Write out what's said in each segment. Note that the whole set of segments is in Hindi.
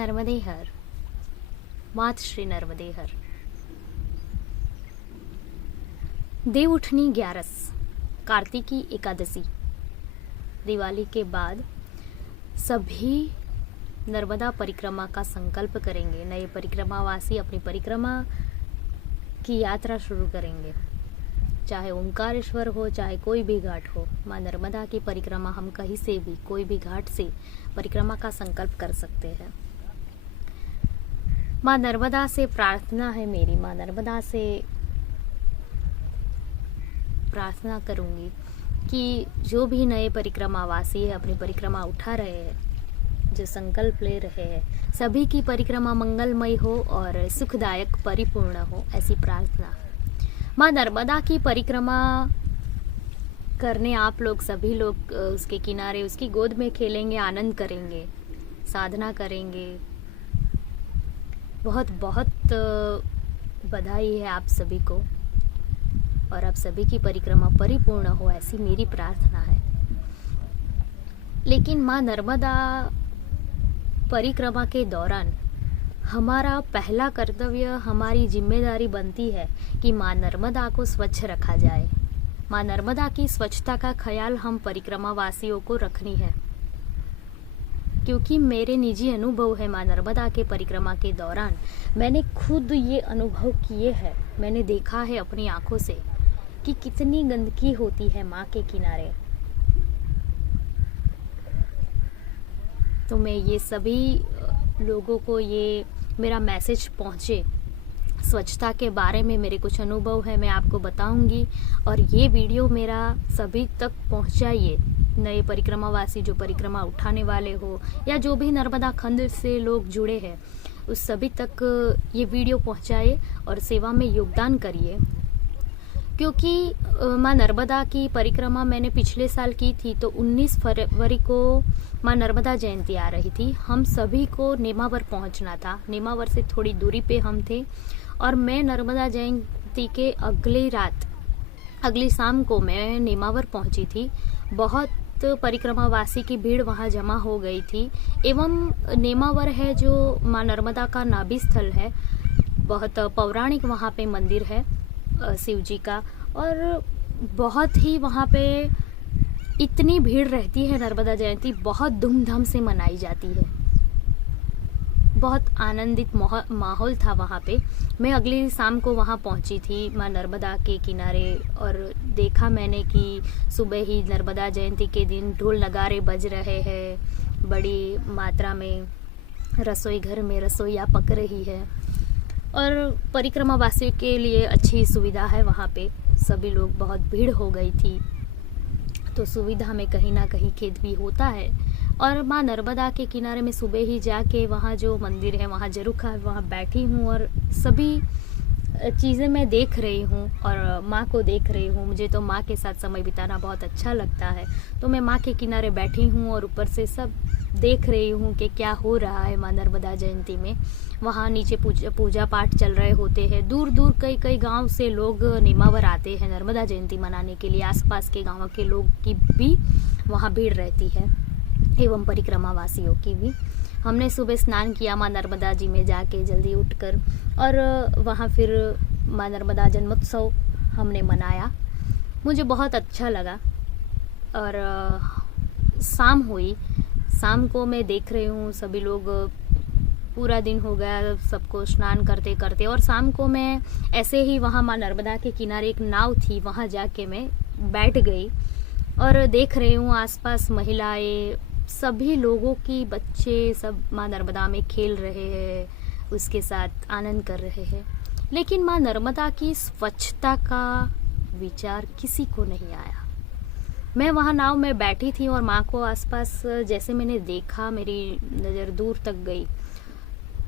नर्मदे हर, मात श्री नर्मदे हर। देव उठनी 11, कार्तिकी एकादशी। दिवाली के बाद सभी नर्मदा परिक्रमा का संकल्प करेंगे। नए परिक्रमावासी अपनी परिक्रमा की यात्रा शुरू करेंगे, चाहे ओंकारेश्वर हो, चाहे कोई भी घाट हो। माँ नर्मदा की परिक्रमा हम कहीं से भी, कोई भी घाट से परिक्रमा का संकल्प कर सकते हैं। माँ नर्मदा से प्रार्थना है मेरी, माँ नर्मदा से प्रार्थना करूंगी कि जो भी नए परिक्रमावासी है, अपनी परिक्रमा उठा रहे हैं, जो संकल्प ले रहे हैं, सभी की परिक्रमा मंगलमय हो और सुखदायक परिपूर्ण हो, ऐसी प्रार्थना। माँ नर्मदा की परिक्रमा करने आप लोग सभी लोग उसके किनारे, उसकी गोद में खेलेंगे, आनंद करेंगे, साधना करेंगे। बहुत बहुत बधाई है आप सभी को, और आप सभी की परिक्रमा परिपूर्ण हो, ऐसी मेरी प्रार्थना है। लेकिन माँ नर्मदा परिक्रमा के दौरान हमारा पहला कर्तव्य, हमारी जिम्मेदारी बनती है कि माँ नर्मदा को स्वच्छ रखा जाए। माँ नर्मदा की स्वच्छता का ख्याल हम परिक्रमा वासियों को रखनी है, क्योंकि मेरे निजी अनुभव है माँ नर्मदा के परिक्रमा के दौरान मैंने खुद ये अनुभव किए हैं। मैंने देखा है अपनी आंखों से कि कितनी गंदगी होती है माँ के किनारे। तो मैं ये सभी लोगों को ये मेरा मैसेज पहुँचे, स्वच्छता के बारे में मेरे कुछ अनुभव है, मैं आपको बताऊंगी। और ये वीडियो मेरा सभी तक पहुंचाइए। नए परिक्रमावासी जो परिक्रमा उठाने वाले हो, या जो भी नर्मदा खंड से लोग जुड़े हैं, उस सभी तक ये वीडियो पहुंचाइए और सेवा में योगदान करिए। क्योंकि माँ नर्मदा की परिक्रमा मैंने पिछले साल की थी, तो 19 फरवरी को माँ नर्मदा जयंती आ रही थी। हम सभी को नेमावर पहुंचना था, नेमावर से थोड़ी दूरी पे हम थे, और मैं नर्मदा जयंती के अगली शाम को मैं नेमावर पहुंची थी। बहुत परिक्रमावासी की भीड़ वहां जमा हो गई थी। एवं नेमावर है जो माँ नर्मदा का नाभि स्थल है, बहुत पौराणिक वहां पे मंदिर है शिव जी का, और बहुत ही वहां पे इतनी भीड़ रहती है। नर्मदा जयंती बहुत धूमधाम से मनाई जाती है, बहुत आनंदित माहौल था वहाँ पे। मैं अगली शाम को वहाँ पहुँची थी माँ नर्मदा के किनारे, और देखा मैंने कि सुबह ही नर्मदा जयंती के दिन ढोल नगारे बज रहे हैं, बड़ी मात्रा में रसोई घर में रसोइयाँ पक रही है, और परिक्रमा वासियों के लिए अच्छी सुविधा है वहाँ पे। सभी लोग, बहुत भीड़ हो गई थी, तो सुविधा में कहीं ना कहीं खेद भी होता है। और माँ नर्मदा के किनारे में सुबह ही जाके वहाँ जो मंदिर है वहाँ जरूर वहाँ बैठी हूँ, और सभी चीज़ें मैं देख रही हूँ और माँ को देख रही हूँ। मुझे तो माँ के साथ समय बिताना बहुत अच्छा लगता है, तो मैं माँ के किनारे बैठी हूँ और ऊपर से सब देख रही हूँ कि क्या हो रहा है माँ नर्मदा जयंती में। वहाँ नीचे पूजा पाठ चल रहे होते हैं। दूर दूर कई गांव से लोग नेमावर आते हैं नर्मदा जयंती मनाने के लिए। आसपास के गाँव के लोग की भी वहाँ भीड़ रहती है, एवं परिक्रमा वासियों की भी। हमने सुबह स्नान किया माँ नर्मदा जी में जाके जल्दी उठकर, और वहाँ फिर माँ नर्मदा जन्मोत्सव हमने मनाया। मुझे बहुत अच्छा लगा। और शाम हुई, शाम को मैं देख रही हूँ सभी लोग, पूरा दिन हो गया सबको स्नान करते करते, और शाम को मैं ऐसे ही वहाँ माँ नर्मदा के किनारे एक नाव थी, वहाँ जाके मैं बैठ गई और देख रही हूँ आसपास महिलाएं, सभी लोगों की बच्चे सब माँ नर्मदा में खेल रहे हैं, उसके साथ आनंद कर रहे हैं। लेकिन माँ नर्मदा की स्वच्छता का विचार किसी को नहीं आया। मैं वहाँ नाव में बैठी थी और माँ को आसपास जैसे मैंने देखा, मेरी नज़र दूर तक गई,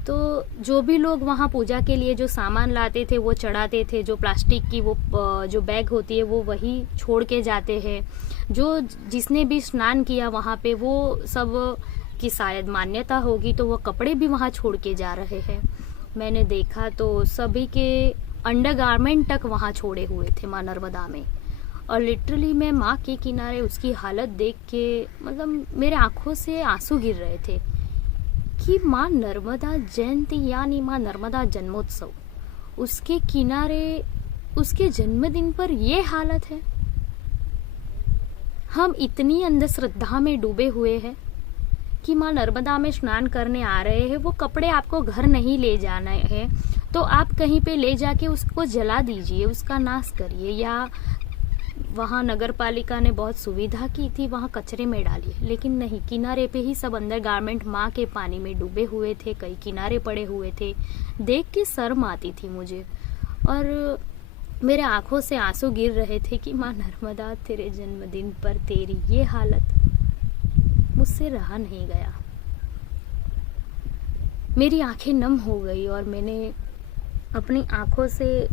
तो जो भी लोग वहाँ पूजा के लिए जो सामान लाते थे वो चढ़ाते थे। जो प्लास्टिक की वो जो बैग होती है वो वही छोड़ के जाते हैं। जो जिसने भी स्नान किया वहाँ पे, वो सब की शायद मान्यता होगी, तो वो कपड़े भी वहाँ छोड़ के जा रहे हैं। मैंने देखा तो सभी के अंडरगारमेंट तक वहाँ छोड़े हुए थे माँ नर्मदा में। और लिटरली मैं माँ के किनारे उसकी हालत देख के, मतलब मेरे आंखों से आंसू गिर रहे थे कि माँ नर्मदा जयंती यानी माँ नर्मदा जन्मोत्सव, उसके किनारे उसके जन्मदिन पर ये हालत है। हम इतनी अंधश्रद्धा में डूबे हुए हैं कि माँ नर्मदा में स्नान करने आ रहे हैं, वो कपड़े आपको घर नहीं ले जाना है तो आप कहीं पे ले जाके उसको जला दीजिए, उसका नाश करिए, या वहाँ नगर पालिका ने बहुत सुविधा की थी, वहाँ कचरे में डालिए। लेकिन नहीं, किनारे पे ही सब अंडरगारमेंट माँ के पानी में डूबे हुए थे, कई किनारे पड़े हुए थे। देख के शर्म आती थी मुझे और मेरे आंखों से आंसू गिर रहे थे कि माँ नर्मदा, तेरे जन्मदिन पर तेरी ये हालत, मुझसे रहा नहीं गया। मेरी आंखें नम हो गई और मैंने अपनी आंखों से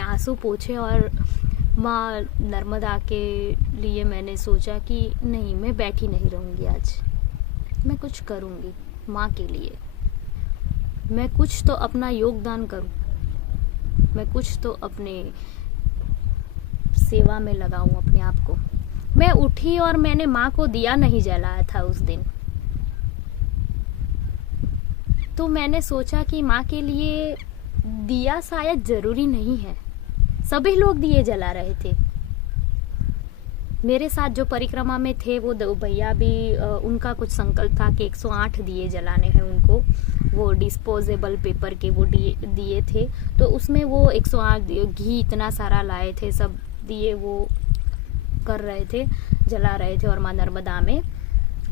आंसू पोंछे और माँ नर्मदा के लिए मैंने सोचा कि नहीं, मैं बैठी नहीं रहूँगी, आज मैं कुछ करूँगी माँ के लिए। मैं कुछ तो अपना योगदान करूँ, मैं कुछ तो अपने सेवा में लगाऊं अपने आप को। मैं उठी और मैंने माँ को दिया नहीं जलाया था उस दिन। तो मैंने सोचा कि माँ के लिए दिया शायद जरूरी नहीं है। सभी लोग दिए जला रहे थे। मेरे साथ जो परिक्रमा में थे वो दो भैया भी, उनका कुछ संकल्प था कि 108 दिए जलाने हैं उनको। वो डिस्पोजेबल पेपर के वो दिए थे, तो उसमें वो 108 घी इतना सारा लाए थे, सब दिए वो कर रहे थे, जला रहे थे और माँ नर्मदा में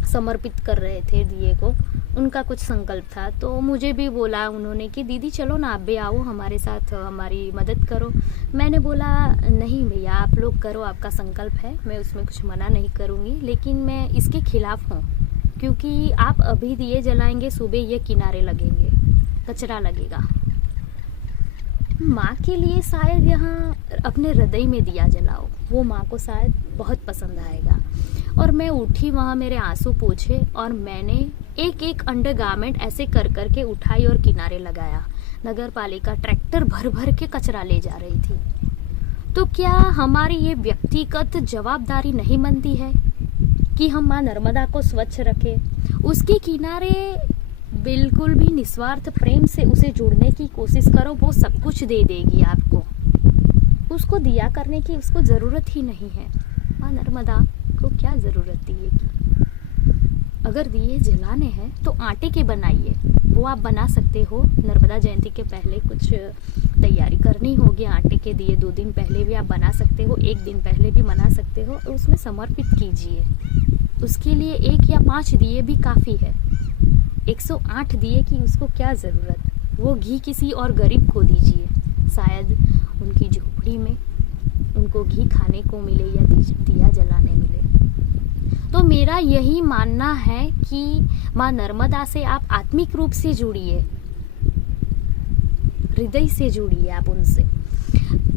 समर्पित कर रहे थे दिए को। उनका कुछ संकल्प था, तो मुझे भी बोला उन्होंने कि दीदी चलो ना, आप भी आओ हमारे साथ, हमारी मदद करो। मैंने बोला नहीं भैया, आप लोग करो, आपका संकल्प है, मैं उसमें कुछ मना नहीं करूँगी, लेकिन मैं इसके खिलाफ हूँ क्योंकि आप अभी दिए जलाएंगे, सुबह ये किनारे लगेंगे, कचरा लगेगा। माँ के लिए शायद यहाँ अपने हृदय में दिया जलाओ, वो माँ को शायद बहुत पसंद आएगा। और मैं उठी, वहाँ मेरे आंसू पोंछे और मैंने एक एक अंडरगारमेंट ऐसे कर करके उठाई और किनारे लगाया। नगर पालिका ट्रैक्टर भर भर के कचरा ले जा रही थी। तो क्या हमारी ये व्यक्तिगत जवाबदारी नहीं बनती है कि हम माँ नर्मदा को स्वच्छ रखें, उसके किनारे बिल्कुल भी निस्वार्थ प्रेम से उसे जुड़ने की कोशिश करो, वो सब कुछ दे देगी आपको। उसको दिया करने की उसको ज़रूरत ही नहीं है। माँ नर्मदा को क्या ज़रूरत दिए की? अगर दिए जलाने हैं तो आटे के बनाइए, वो आप बना सकते हो। नर्मदा जयंती के पहले कुछ तैयारी करनी होगी, आटे के दिए 2 दिन पहले भी आप बना सकते हो, 1 दिन पहले भी बना सकते हो, और उसमें समर्पित कीजिए। उसके लिए 1 या 5 दिए भी काफ़ी है। 108 दिए की उसको क्या ज़रूरत? वो घी किसी और गरीब को दीजिए, शायद उनकी झोपड़ी में उनको घी खाने को मिले या दिया जलाने मिले। तो मेरा यही मानना है कि माँ नर्मदा से आप आत्मिक रूप से जुड़िए, हृदय से जुड़िए आप उनसे।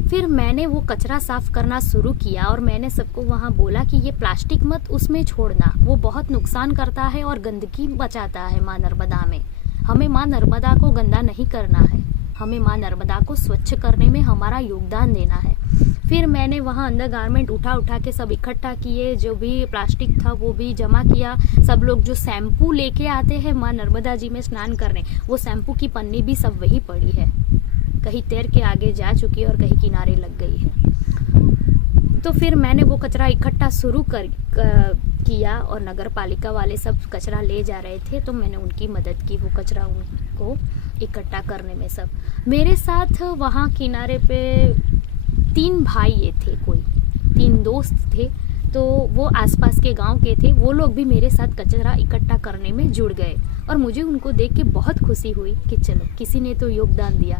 फिर मैंने वो कचरा साफ करना शुरू किया और मैंने सबको वहाँ बोला कि ये प्लास्टिक मत उसमें छोड़ना, वो बहुत नुकसान करता है और गंदगी बचाता है माँ नर्मदा में। हमें माँ नर्मदा को गंदा नहीं करना है, हमें माँ नर्मदा को स्वच्छ करने में हमारा योगदान देना है। फिर मैंने वहाँ अंडरगारमेंट उठा के सब इकट्ठा किए, जो भी प्लास्टिक था वो भी जमा किया। सब लोग जो शैम्पू लेके आते हैं माँ नर्मदा जी में स्नान करने, वो शैम्पू की पन्नी भी सब वही पड़ी है, कहीं तैर के आगे जा चुकी है और कहीं किनारे लग गई है। तो फिर मैंने वो कचरा इकट्ठा शुरू किया और नगर पालिका वाले सब कचरा ले जा रहे थे, तो मैंने उनकी मदद की वो कचरा उनको इकट्ठा करने में। सब मेरे साथ वहाँ किनारे पे 3 भाई ये थे, कोई 3 दोस्त थे, तो वो आसपास के गांव के थे। वो लोग भी मेरे साथ कचरा इकट्ठा करने में जुड़ गए और मुझे उनको देख के बहुत खुशी हुई कि चलो किसी ने तो योगदान दिया।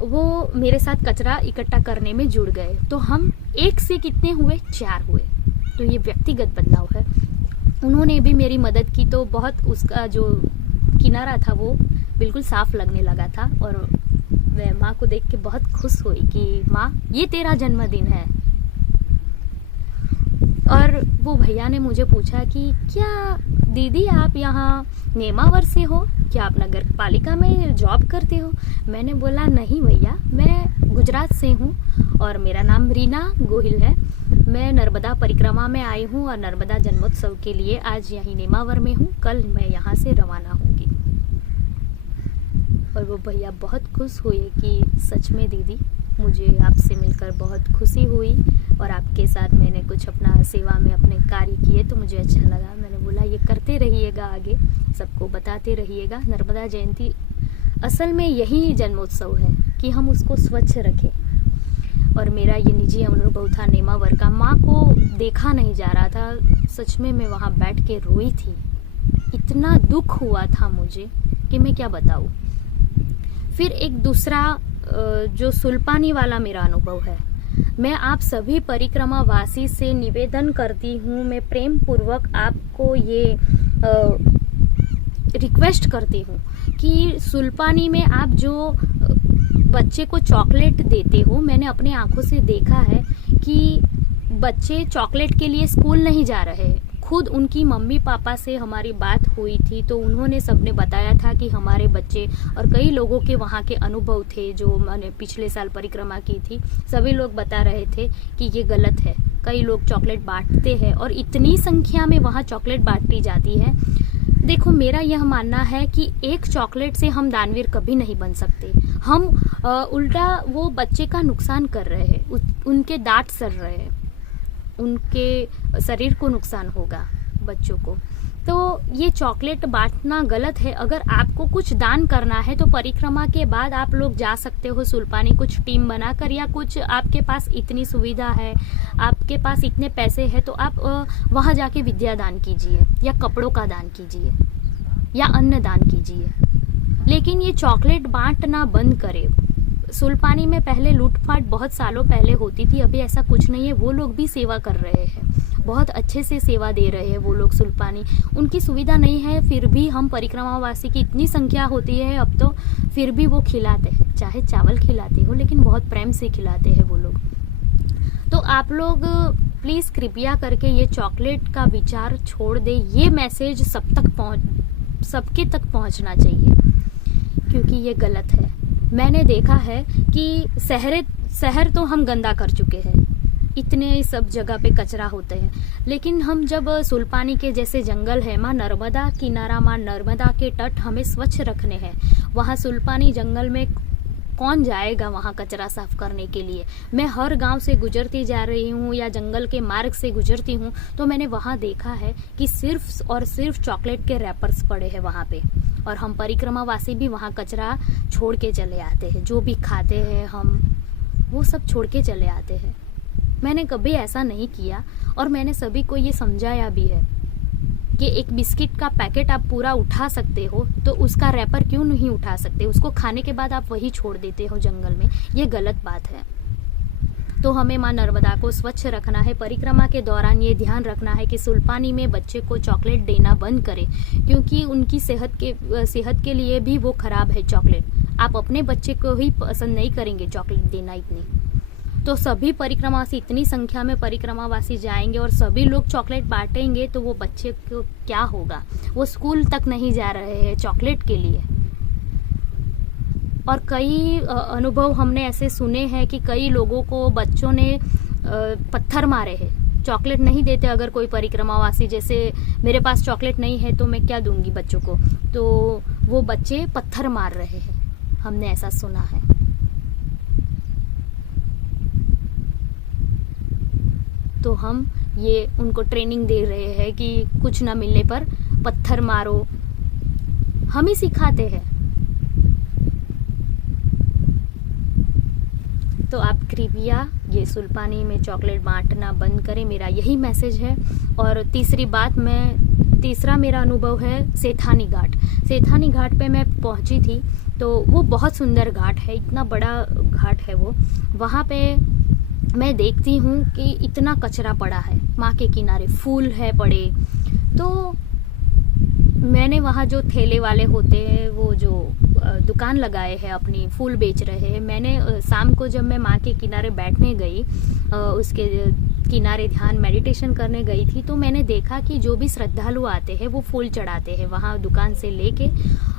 वो मेरे साथ कचरा इकट्ठा करने में जुड़ गए, तो हम 1 से कितने हुए, 4 हुए। तो ये व्यक्तिगत बदलाव है। उन्होंने भी मेरी मदद की, तो बहुत उसका जो किनारा था वो बिल्कुल साफ लगने लगा था और मैं माँ को देख के बहुत खुश हुई कि माँ ये तेरा जन्मदिन है। और वो भैया ने मुझे पूछा कि क्या दीदी आप यहाँ नेमावर से हो, क्या आप नगर पालिका में जॉब करते हो? मैंने बोला नहीं भैया, मैं गुजरात से हूँ और मेरा नाम रीना गोहिल है। मैं नर्मदा परिक्रमा में आई हूँ और नर्मदा जन्मोत्सव के लिए आज यहीं नेमावर में हूँ। कल मैं यहाँ से रवाना होंगी। और वो भैया बहुत खुश हुए कि सच में दीदी मुझे आपसे मिलकर बहुत खुशी हुई और आपके साथ मैंने कुछ अपना सेवा में अपने कार्य किए तो मुझे अच्छा लगा। मैंने बोला ये करते रहिएगा, आगे सबको बताते रहिएगा। नर्मदा जयंती असल में यही जन्मोत्सव है कि हम उसको स्वच्छ रखें। और मेरा ये निजी अनुभव था नेमावर का। माँ को देखा नहीं जा रहा था, सच में मैं वहाँ बैठ के रोई थी। इतना दुख हुआ था मुझे कि मैं क्या बताऊँ। फिर एक दूसरा जो सुल्पानी वाला मेरा अनुभव है, मैं आप सभी परिक्रमा वासी से निवेदन करती हूँ, मैं प्रेम पूर्वक आपको ये रिक्वेस्ट करती हूँ कि सुल्पानी में आप जो बच्चे को चॉकलेट देते हो, मैंने अपने आंखों से देखा है कि बच्चे चॉकलेट के लिए स्कूल नहीं जा रहे। खुद उनकी मम्मी पापा से हमारी बात हुई थी तो उन्होंने सबने बताया था कि हमारे बच्चे, और कई लोगों के वहाँ के अनुभव थे जो मैंने पिछले साल परिक्रमा की थी, सभी लोग बता रहे थे कि ये गलत है। कई लोग चॉकलेट बांटते हैं और इतनी संख्या में वहाँ चॉकलेट बांटी जाती है। देखो, मेरा यह मानना है कि एक चॉकलेट से हम दानवीर कभी नहीं बन सकते। हम उल्टा वो बच्चे का नुकसान कर रहे हैं, उनके दांत सड़ रहे हैं, उनके शरीर को नुकसान होगा बच्चों को। तो ये चॉकलेट बांटना गलत है। अगर आपको कुछ दान करना है तो परिक्रमा के बाद आप लोग जा सकते हो सुल्पानी, कुछ टीम बनाकर, या कुछ आपके पास इतनी सुविधा है, आपके पास इतने पैसे हैं तो आप वहाँ जाके विद्या दान कीजिए, या कपड़ों का दान कीजिए, या अन्न दान कीजिए। लेकिन ये चॉकलेट बांटना बंद करें। सुल्पानी में पहले लूटपाट बहुत सालों पहले होती थी, अभी ऐसा कुछ नहीं है। वो लोग भी सेवा कर रहे हैं, बहुत अच्छे से सेवा दे रहे हैं वो लोग सुल्पानी। उनकी सुविधा नहीं है, फिर भी हम परिक्रमावासी की इतनी संख्या होती है अब तो, फिर भी वो खिलाते हैं। चाहे चावल खिलाते हो लेकिन बहुत प्रेम से खिलाते हैं वो लोग। तो आप लोग प्लीज़ कृपया करके ये चॉकलेट का विचार छोड़ दे। ये मैसेज सबके तक पहुंचना चाहिए, क्योंकि ये गलत है। मैंने देखा है कि शहर तो हम गंदा कर चुके हैं, इतने सब जगह पे कचरा होते हैं। लेकिन हम जब सुल्पानी के जैसे जंगल है, माँ नर्मदा किनारा, माँ नर्मदा के तट हमें स्वच्छ रखने हैं। वहाँ सुल्पानी जंगल में कौन जाएगा वहाँ कचरा साफ करने के लिए। मैं हर गांव से गुजरती जा रही हूँ या जंगल के मार्ग से गुजरती हूँ तो मैंने वहाँ देखा है कि सिर्फ और सिर्फ चॉकलेट के रैपर्स पड़े हैं वहाँ पे। और हम परिक्रमावासी भी वहाँ कचरा छोड़ के चले आते हैं, जो भी खाते हैं हम वो सब छोड़ के चले आते हैं। मैंने कभी ऐसा नहीं किया और मैंने सभी को ये समझाया भी है कि एक बिस्किट का पैकेट आप पूरा उठा सकते हो तो उसका रैपर क्यों नहीं उठा सकते। उसको खाने के बाद आप वही छोड़ देते हो जंगल में, ये गलत बात है। तो हमें माँ नर्मदा को स्वच्छ रखना है। परिक्रमा के दौरान ये ध्यान रखना है कि सुल्पानी में बच्चे को चॉकलेट देना बंद करें, क्योंकि उनकी सेहत के लिए भी वो खराब है चॉकलेट। आप अपने बच्चे को ही पसंद नहीं करेंगे चॉकलेट देना इतनी। तो सभी परिक्रमावासी, इतनी संख्या में परिक्रमावासी जाएंगे और सभी लोग चॉकलेट बांटेंगे तो वो बच्चे को क्या होगा। वो स्कूल तक नहीं जा रहे हैं चॉकलेट के लिए। और कई अनुभव हमने ऐसे सुने हैं कि कई लोगों को बच्चों ने पत्थर मारे हैं, चॉकलेट नहीं देते। अगर कोई परिक्रमावासी, जैसे मेरे पास चॉकलेट नहीं है तो मैं क्या दूंगी बच्चों को, तो वो बच्चे पत्थर मार रहे हैं, हमने ऐसा सुना है। तो हम ये उनको ट्रेनिंग दे रहे हैं कि कुछ ना मिलने पर पत्थर मारो, हम ही सिखाते हैं। तो आप कृपया ये सुल्पानी में चॉकलेट बांटना बंद करें, मेरा यही मैसेज है। और तीसरा मेरा अनुभव है सेठानी घाट। सेठानी घाट पे मैं पहुंची थी तो वो बहुत सुंदर घाट है, इतना बड़ा घाट है वो। वहाँ पे मैं देखती हूँ कि इतना कचरा पड़ा है, माँ के किनारे फूल है पड़े। तो मैंने वहाँ जो ठेले वाले होते हैं वो जो दुकान लगाए हैं अपनी, फूल बेच रहे हैं, मैंने शाम को जब मैं माँ के किनारे बैठने गई, उसके किनारे ध्यान मेडिटेशन करने गई थी, तो मैंने देखा कि जो भी श्रद्धालु आते हैं वो फूल चढ़ाते हैं वहाँ दुकान से लेके,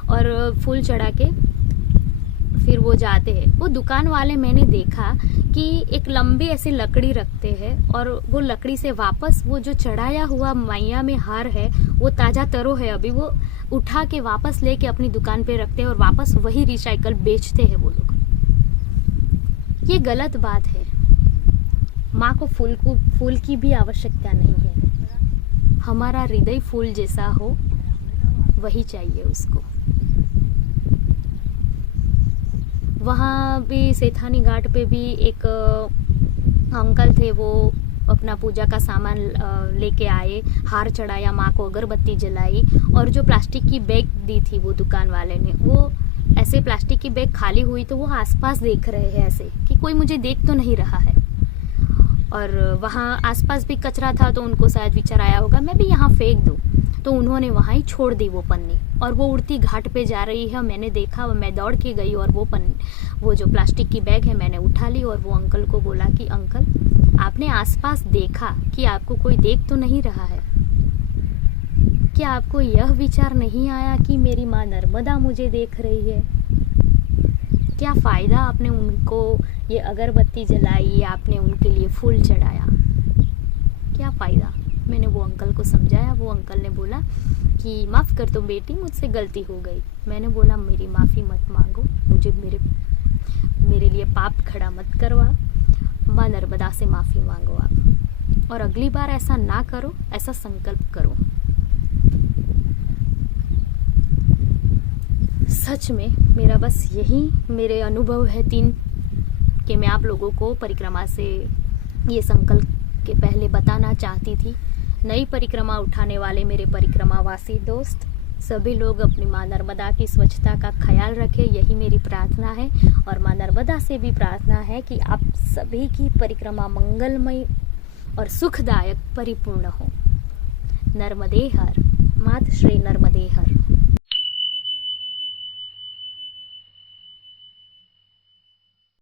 और फूल चढ़ा के फिर वो जाते हैं। वो दुकान वाले मैंने देखा कि एक लंबी ऐसी लकड़ी रखते हैं और वो लकड़ी से वापस वो जो चढ़ाया हुआ मैया में हार है वो ताजा तरो है, अभी वो उठा के वापस लेके अपनी दुकान पे रखते हैं और वापस वही रिसाइकल बेचते हैं वो लोग। ये गलत बात है। माँ को फूल की भी आवश्यकता नहीं है। हमारा हृदय फूल जैसा हो वही चाहिए उसको। वहाँ भी सेठानी घाट पे भी एक अंकल थे, वो अपना पूजा का सामान लेके आए, हार चढ़ाया माँ को, अगरबत्ती जलाई और जो प्लास्टिक की बैग दी थी वो दुकान वाले ने, वो ऐसे प्लास्टिक की बैग खाली हुई तो वो आसपास देख रहे हैं ऐसे कि कोई मुझे देख तो नहीं रहा है। और वहाँ आसपास भी कचरा था तो उनको शायद विचार आया होगा मैं भी यहाँ फेंक दूँ, तो उन्होंने वहाँ ही छोड़ दी वो पन्नी और वो उड़ती घाट पे जा रही है। मैंने देखा, मैं दौड़ के गई और वो जो प्लास्टिक की बैग है मैंने उठा ली और वो अंकल को बोला कि अंकल आपने आसपास देखा कि आपको कोई देख तो नहीं रहा है, क्या आपको यह विचार नहीं आया कि मेरी माँ नर्मदा मुझे देख रही है? क्या फ़ायदा आपने उनको ये अगरबत्ती जलाई, आपने उनके लिए फूल चढ़ाया, क्या फ़ायदा? मैंने वो अंकल को समझाया। वो अंकल ने बोला कि माफ़ कर दो बेटी, मुझसे गलती हो गई। मैंने बोला मेरी माफ़ी मत मांगो, मुझे मेरे लिए पाप खड़ा मत करवा, माँ नर्मदा से माफ़ी मांगो आप, और अगली बार ऐसा ना करो, ऐसा संकल्प करो। सच में मेरा बस यही मेरे अनुभव है 3 कि मैं आप लोगों को परिक्रमा से ये संकल्प के पहले बताना चाहती थी। नई परिक्रमा उठाने वाले मेरे परिक्रमावासी दोस्त सभी लोग अपनी माँ नर्मदा की स्वच्छता का ख्याल रखें, यही मेरी प्रार्थना है। और माँ नर्मदा से भी प्रार्थना है कि आप सभी की परिक्रमा मंगलमय और सुखदायक परिपूर्ण हो। नर्मदे हर, मात श्री नर्मदे हर।